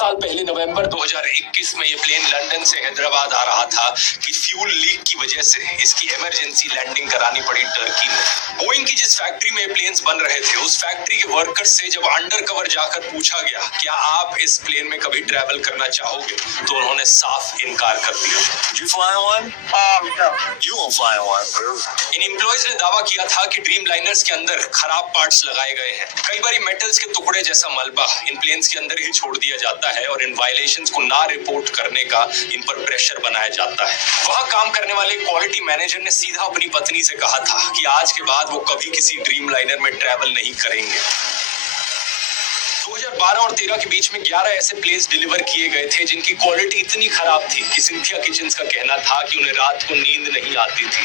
साल पहले नवंबर 2021 में ये प्लेन लंदन से हैदराबाद आ रहा था कि फ्यूल लीक की वजह से इसकी इमरजेंसी लैंडिंग करानी पड़ी टर्की में। बोइंग की जिस फैक्ट्री में प्लेन्स बन रहे थे, उस फैक्ट्री के वर्कर्स से जब अंडर कवर जाकर पूछा गया क्या आप इस प्लेन में कभी ट्रैवल करना चाहोगे, तो उन्होंने साफ इनकार कर दिया। You fly on? No. You won't fly on. In employees ने दावा किया था कि ड्रीम लाइनर्स के अंदर खराब पार्ट्स लगाए गए हैं। कई बार मेटल्स के टुकड़े जैसा मलबा इन प्लेन्स के अंदर ही छोड़ दिया जाता है और इन वायलेशंस को ना रिपोर्ट करने का इन पर प्रेशर बनाया जाता है। वहां काम करने वाले क्वालिटी मैनेजर ने सीधा अपनी पत्नी से कहा था कि आज के बाद वो कभी किसी ड्रीम लाइनर में ट्रैवल नहीं करेंगे। 2012 और 13 के बीच में 11 ऐसे प्लेन्स डिलीवर किए गए थे जिनकी क्वालिटी इतनी खराब थी कि सिंथिया किचन्स का कहना था कि उन्हें रात को नींद नहीं आती थी।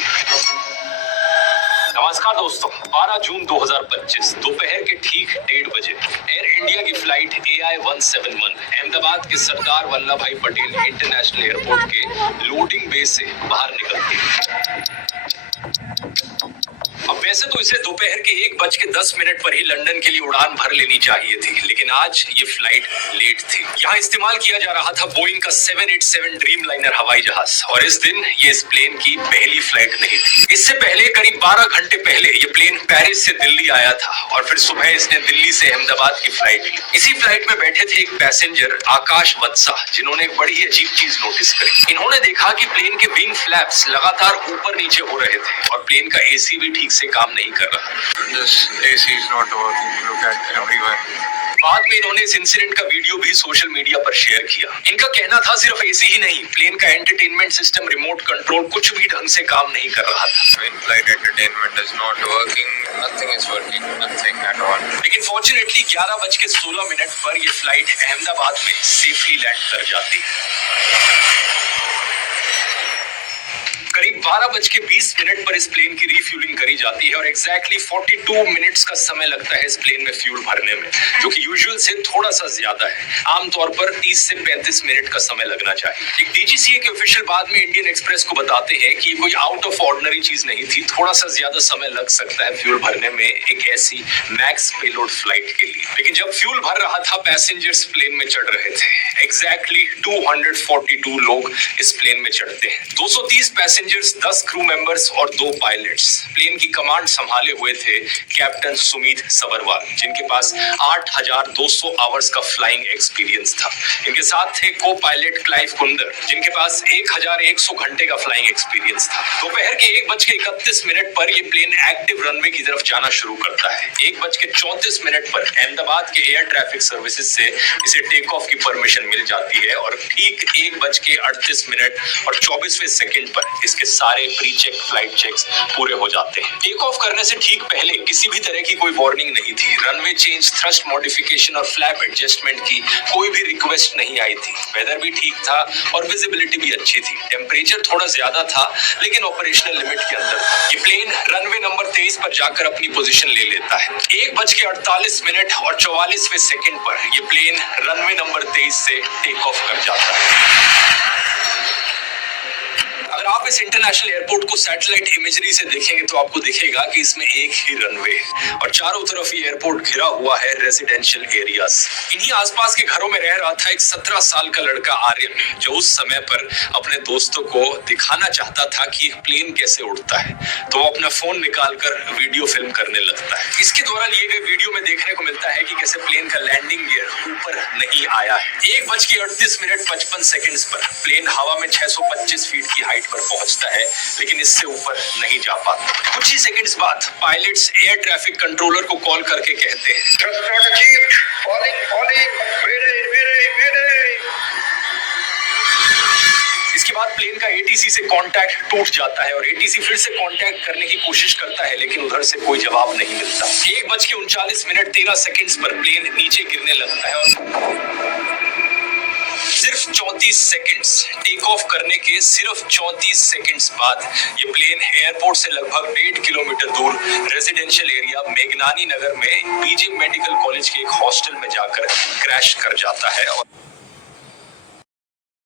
नमस्कार दोस्तों, 12 जून 2025 दोपहर के ठीक 1:30 बजे एयर इंडिया की फ्लाइट AI-171 अहमदाबाद के सरदार वल्लभ भाई पटेल इंटरनेशनल एयरपोर्ट के लोडिंग बे से बाहर निकलती है। अब वैसे तो इसे दोपहर के 1:10 पर ही लंदन के लिए उड़ान भर लेनी चाहिए थी, लेकिन आज ये फ्लाइट लेट थी। यहाँ इस्तेमाल किया जा रहा था बोइंग का 787 ड्रीम लाइनर हवाई जहाज और इस दिन ये इस प्लेन की पहली फ्लाइट नहीं थी। इससे पहले करीब 12 घंटे पहले ये प्लेन पेरिस से दिल्ली आया था और फिर सुबह इसने दिल्ली से अहमदाबाद की फ्लाइट ली। इसी फ्लाइट में बैठे थे एक पैसेंजर आकाश वत्सा, जिन्होंने एक बड़ी ही अजीब चीज नोटिस करी। इन्होंने देखा कि प्लेन के विंग फ्लैप्स लगातार ऊपर नीचे हो रहे थे और प्लेन का एसी भी ठीक से काम नहीं कर रहा। This AC is not working. Look at everywhere. बाद में इन्होंने इस इंसिडेंट का वीडियो भी सोशल मीडिया पर शेयर किया। इनका कहना था सिर्फ एसी ही नहीं, प्लेन का एंटरटेनमेंट सिस्टम, रिमोट कंट्रोल कुछ भी ढंग से काम नहीं कर रहा था। In-flight entertainment is not working. Nothing is working. Nothing at all. लेकिन फॉर्चुनेटली 11:16 पर ये फ्लाइट अहमदाबाद में सेफली लैंड कर जाती है। करीब 12:20 पर इस प्लेन की रिफ्यूलिंग करी जाती है और एग्जैक्टली 42 मिनट्स का समय लगता है इस प्लेन में फ्यूल भरने में, जो कि यूजुअल से थोड़ा सा ज्यादा है। आमतौर पर 30 से 35 मिनट का समय लगना चाहिए। एक डीजीसीए के ऑफिशियल बाद में इंडियन एक्सप्रेस को बताते हैं कि ये कोई आउट ऑफ ऑर्डिनरी चीज नहीं थी, थोड़ा सा ज्यादा समय लग सकता है फ्यूल भरने में एक ऐसी मैक्स पेलोड फ्लाइट के लिए। लेकिन जब फ्यूल भर रहा था, पैसेंजर्स प्लेन में चढ़ रहे थे। एग्जैक्टली 242 लोग इस प्लेन में चढ़ते हैं। 230 पैसेंजर्स, 10 क्रू मेंबर्स और 2 पायलट्स। प्लेन की कमांड संभाले हुए थे कैप्टन सुमित सबरवाल, जिनके पास 8,200 आवर्स का फ्लाइंग एक्सपीरियंस था। इनके साथ थे को पायलट क्लाइव कुंदर, जिनके पास 1,100 घंटे का फ्लाइंग एक्सपीरियंस था। दोपहर के 1:31 पर यह प्लेन एक्टिव रनवे की तरफ जाना शुरू करता है। 1:34 पर अहमदाबाद के एयर ट्रैफिक सर्विसेज से इसे टेक ऑफ की परमिशन मिल जाती है और ठीक 1:38 और 24वें सेकंड पर इसके सारे प्री चेक फ्लाइट चेक्स पूरे हो जाते हैं। टेक ऑफ करने से ठीक पहले किसी भी तरह की कोई वार्निंग नहीं थी। रनवे चेंज, थ्रस्ट मॉडिफिकेशन और फ्लैप एडजस्टमेंट की कोई भी रिक्वेस्ट नहीं आई थी। वेदर भी ठीक था और विजिबिलिटी भी अच्छी थी। टेम्परेचर थोड़ा ज्यादा था लेकिन ऑपरेशनल लिमिट के अंदर। ये प्लेन रनवे नंबर 23 पर जाकर अपनी पोजीशन ले लेता है। 1:48 और 44वें सेकंड पर ये प्लेन रनवे नंबर 23 से टेक ऑफ कर जाता है। अगर आप इस इंटरनेशनल एयरपोर्ट को सैटेलाइट इमेजरी से देखेंगे तो आपको दिखेगा कि इसमें एक ही रनवे है और चारों तरफ ये एयरपोर्ट घिरा हुआ है रेजिडेंशियल एरियाज। इन्हीं आसपास के घरों में रह रहा था एक 17 साल का लड़का आर्यन, जो उस समय पर अपने दोस्तों को दिखाना चाहता था कि एक प्लेन कैसे उड़ता है, तो वो अपना फोन निकालकर वीडियो फिल्म करने लगता है। इसके द्वारा लिए गए वीडियो में देखने को मिलता है कि कैसे प्लेन का लैंडिंग गियर ऊपर नहीं आया है। 1:38 पर प्लेन हवा में 625 फीट की हाइट पर पहुंचता है, लेकिन इससे ऊपर नहीं जा पाता। कुछ ही सेकंड्स बाद पायलट्स एयर ट्रैफिक कंट्रोलर को कॉल करके कहते हैं, Thrust not achieved. Falling. Mayday. इसके बाद प्लेन का एटीसी से कांटेक्ट टूट जाता है और एटीसी फिर से कांटेक्ट करने की कोशिश करता है, लेकिन उधर से कोई जवाब नहीं मिलता। 1:39 पर प्लेन नीचे गिरने लगता है और सिर्फ 34 सेकंड्स, टेक ऑफ करने के सिर्फ 34 सेकंड्स बाद ये प्लेन एयरपोर्ट से लगभग 1.5 किलोमीटर दूर रेजिडेंशियल एरिया मेघनानी नगर में बीजे मेडिकल कॉलेज के एक हॉस्टल में जाकर क्रैश कर जाता है और